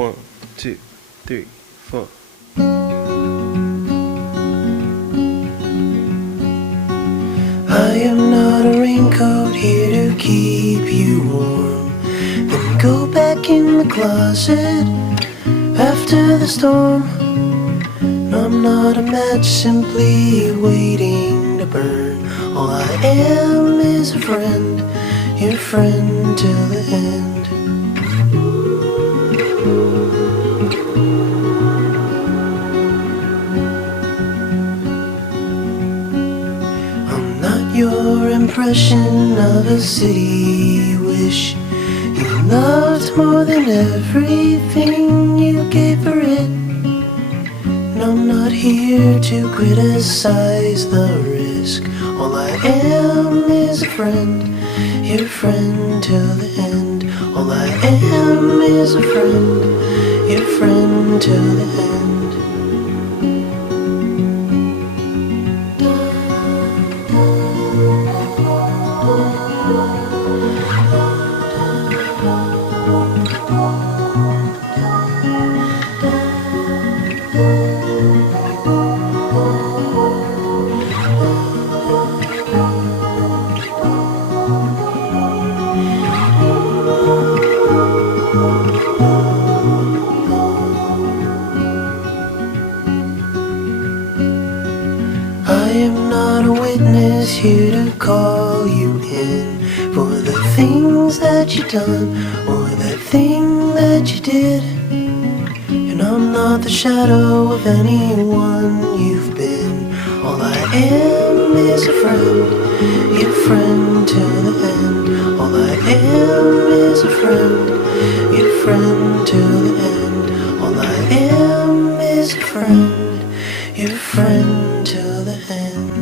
1, 2, 3, 4. I am not a raincoat here to keep you warm. Then go back in the closet after the storm. No, I'm not a match simply waiting to burn. All I am is a friend, your friend till the end. I'm not your impression of a city wish you loved more than everything you gave for it. And I'm not here to criticize the risk. All I am is a friend, your friend till the end. All I am is a friend, your friend till the end. I am not a witness here to call you in for the things that you done or that thing that you did. And I'm not the shadow of anyone you've been. All I am is a friend, your friend till the end. All I am is a friend, your friend till the end. All I am is a friend, your friend till the end.